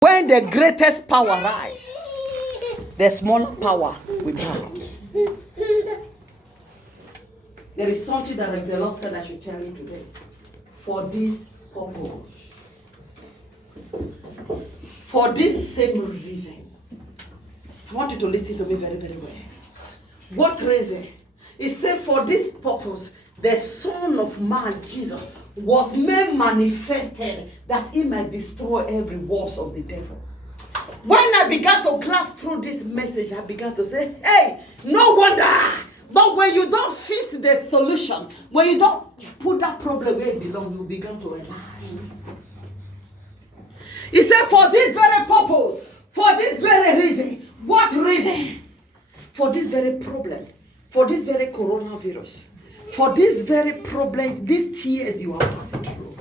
When the greatest power rise, the smaller power will bow. There is something that the Lord said I should tell you today. For this purpose. For this same reason. I want you to listen to me very, very well. What reason? He said, for this purpose, the Son of Man, Jesus, was made manifested that he might destroy every works of the devil. When I began to glance through this message, I began to say, hey, no wonder. But when you don't fix the solution, when you don't put that problem where it belongs, you begin to realize. He said, for this very purpose, for this very reason. What reason? For this very problem, for this very coronavirus, for this very problem, these tears you are passing through.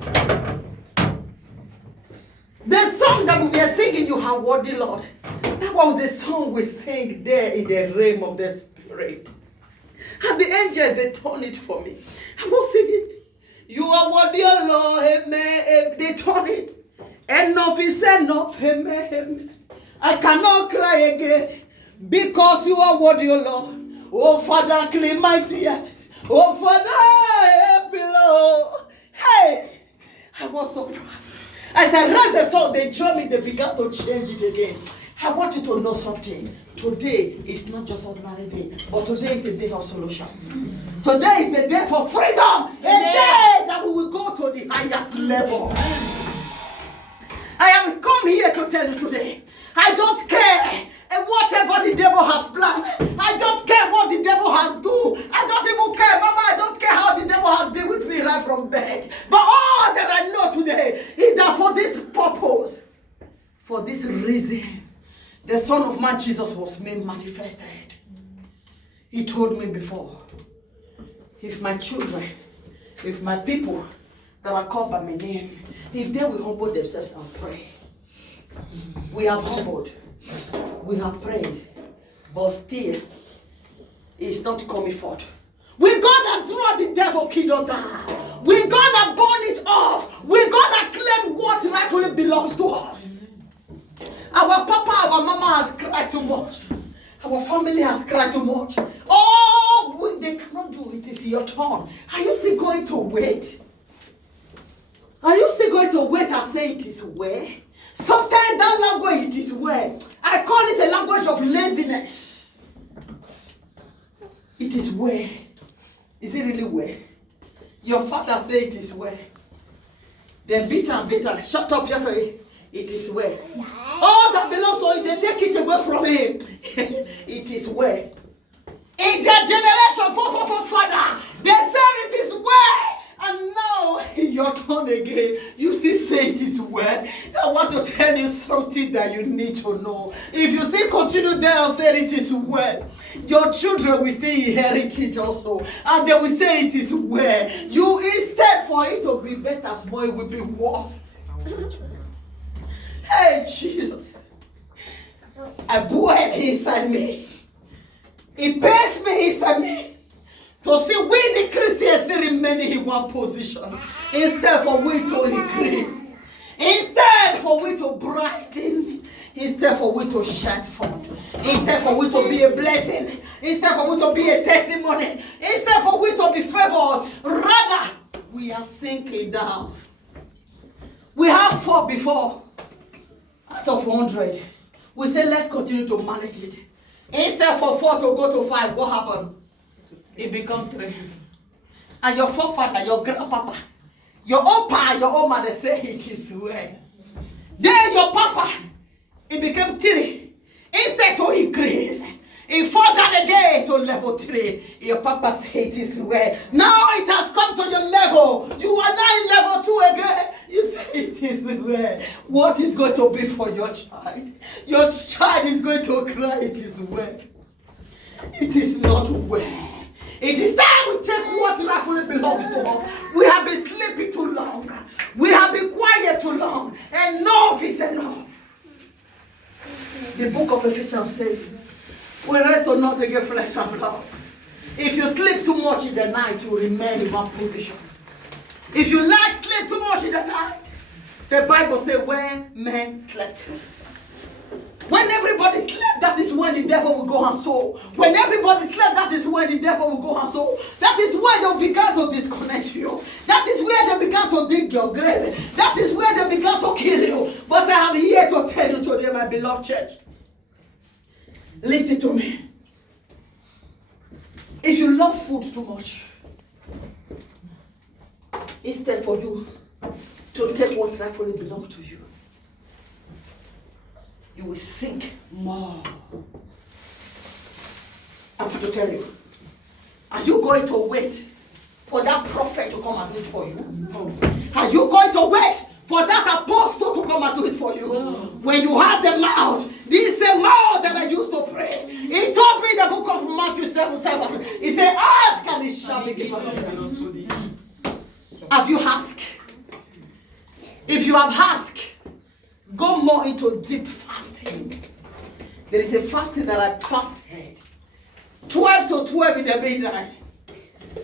The song that we were singing, You Are Worthy, Lord, that was the song we sang there in the realm of the Spirit. And the angels, they turned it for me. I was singing, You are worthy, Lord, amen. They turned it. Enough is enough, amen, amen. I cannot cry again because you are worthy, Lord. Oh, Father, clean my tears. Oh, Father, help me, Lord. Hey, I was so proud. As I raised the song, they joined me, they began to change it again. I want you to know something. Today is not just ordinary day, but today is a day of solution. Today is the day for freedom. A day that we will go to the highest level. I have come here to tell you today, I don't care whatever the devil has planned. I don't care what the devil has done. I don't even care, Mama, I don't care how the devil has dealt with me right from bed. But all that I know today is that for this purpose, for this reason, the Son of Man, Jesus, was made manifested. He told me before, if my children, if my people that are called by my name, if they will humble themselves and pray. We have humbled, we have prayed, but still, it's not coming forth. We're gonna throw the devil kingdom down. We're gonna burn it off. We're gonna claim what rightfully belongs to us. Our papa, our mama has cried too much. Our family has cried too much. Oh, they cannot do it. It's your turn. Are you still going to wait? Are you still going to wait and say it is well? Sometimes that language, it is well. I call it a language of laziness. It is well. Is it really well? Your father said it is well. Then beat and beat and shut up, it is well. All that belongs to it, they take it away from him. It is well. In their generation, father, they said it is well. And now, your turn again, you still say it is well. I want to tell you something that you need to know. If you still continue there and say it is well, your children will still inherit it also. And they will say it is well. You, instead for it to be better, small, it will be worse. Hey, Jesus. I boil inside me. It pains me inside me. To see we the Christians still remaining in one position. Instead for we to increase. Instead for we to brighten. Instead for we to shine forth. Instead for we to be a blessing. Instead for we to be a testimony. Instead for we to be favored. Rather, we are sinking down. We have 4 before. Out of 100. We say let's continue to manage it. Instead for 4 to go to 5, what happened? It becomes 3. And your forefather, your grandpapa, your opa, your oma, they say it is well. Then your papa, it became 3. Instead to increase, it fell down again to level 3. Your papa said it is well. Now it has come to your level. You are now in level 2 again. You say it is well. What is going to be for your child? Your child is going to cry, it is well. It is not well. It is time we take what rightfully belongs to us. We have been sleeping too long. We have been quiet too long. Enough is enough. The book of Ephesians says, we wrestle not against flesh and blood. If you sleep too much in the night, you remain in one position. If you like sleep too much in the night, The Bible says when men slept. When everybody slept, that is when the devil will go and sow. When everybody slept, that is when the devil will go and sow. That is where they began to disconnect you. That is where they began to dig your grave. That is where they began to kill you. But I am here to tell you today, my beloved church. Listen to me. If you love food too much, instead for you to take what rightfully belongs to you, you will sink more. I want to tell you, are you going to wait for that prophet to come and do it for you? No. Are you going to wait for that apostle to come and do it for you? No. When you have the mouth, this is a mouth that I used to pray. He told me in the book of Matthew 7:7. He said, ask and it shall be given. Have you asked? If you have asked, go more into deep fasting. There is a fasting that I fasted 12 to 12 in the midnight.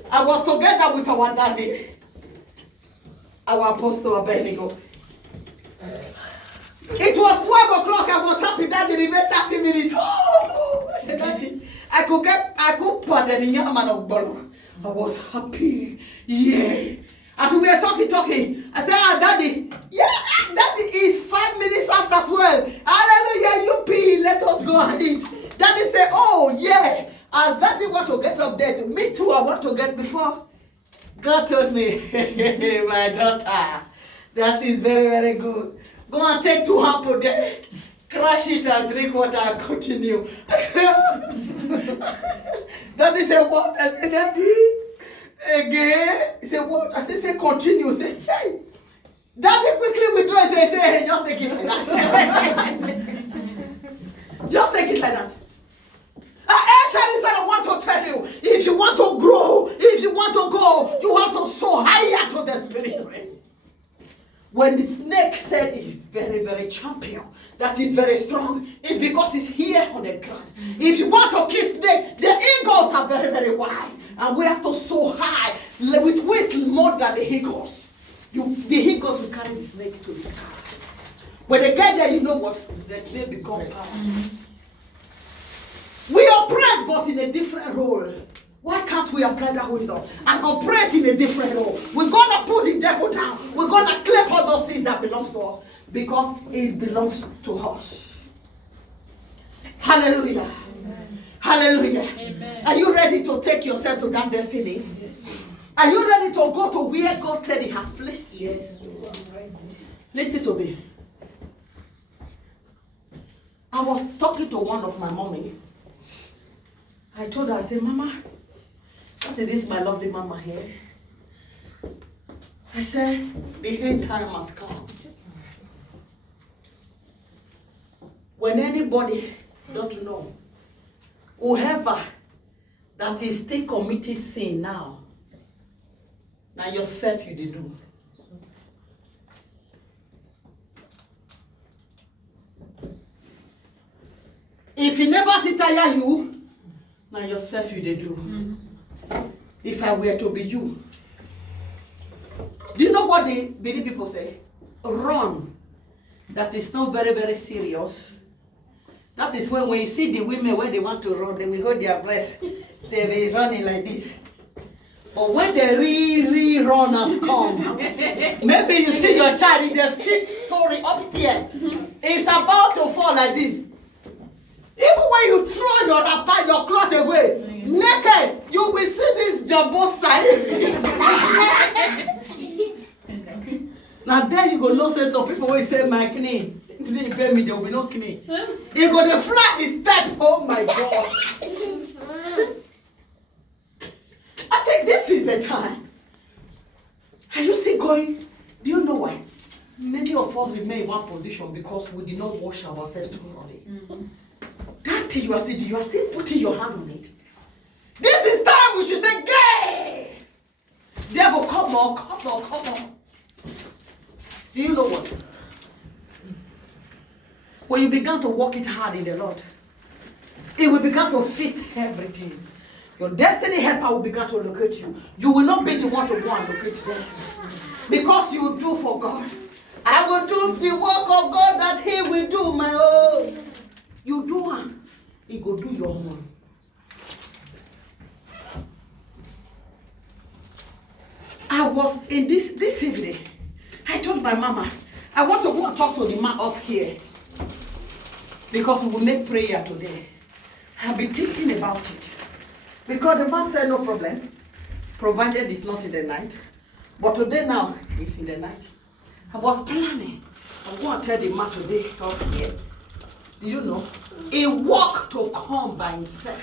I was together with our daddy, our apostle Abednego. It was 12 o'clock. I was happy that they remained 30 minutes. Oh, I said, Daddy, I could pardon the young man of Bolo. I was happy. Yeah. As we were talking, I said, Daddy, yeah, that is 5 minutes after 12. Hallelujah, you pee, let us go and eat. Daddy said, oh, yeah. As Daddy want to get up there, me too, I want to get before. God told me, my daughter, that is very, very good. Go and take 2 apples there, crush it and drink water and continue. Daddy said, what? I said, Daddy. Again, he said, what? I said, say, continue. Say, hey. Daddy quickly withdraw. Say, hey, just take it like that. Just take it like that. I want to tell you, if you want to grow, if you want to go, you have to soar higher to the spirit realm. When the snake said he's very, very champion, that is very strong, it's because he's here on the ground. If you want to kiss snake, the eagles are very, very wise. And we have to soar high with wings more than the eagles. The eagles will carry the snake to the sky. When they get there, you know what? The snake becomes powerful. We operate, but in a different role. Why can't we apply that wisdom and operate in a different role? We're going to put the devil down. We're going to clear all those things that belongs to us because it belongs to us. Hallelujah. Amen. Hallelujah. Amen. Are you ready to take yourself to that destiny? Yes. Are you ready to go to where God said He has placed you? Yes. Listen to me. I was talking to one of my mommy. I told her, I said, Mama, what is this, my lovely mama here? I said, the end time has come. When anybody don't know, whoever that is still committing sin now yourself you did do. If he never see tire you, now yourself you did do. If I were to be you, do you know what the many people say? Run. That is not very, very serious. That is when you see the women when they want to run, they will hold their breath. They will be running like this. But when the real runners come, maybe you see your child in the 5th story upstairs. It's about to fall like this. Even when you throw your wrapper, your cloth away, naked, you will see this jumbo side. Now there you go, no say some people will say my knee. They pay me, there will be no knee. You go to flat the step, oh my God. I think this is the time. Are you still going? Do you know why? Many of us remain in one position because we did not wash ourselves thoroughly. That thing you are still putting your hand on it. This is time we should say, gay! Devil, come on, come on, come on. Do you know what? When you begin to work it hard in the Lord, it will begin to feast everything. Your destiny helper will begin to locate you. You will not be the one to go and locate them. Because you do for God. I will do the work of God that He will do my own. You do one, He will do your own. I was in this evening. I told my mama, I want to go and talk to the man up here because we will make prayer today. I've been thinking about it because the man said no problem, provided it's not in the night. But today now it's in the night. I was planning. I'm going to tell the man today up here. Do you know? He walked to come by himself.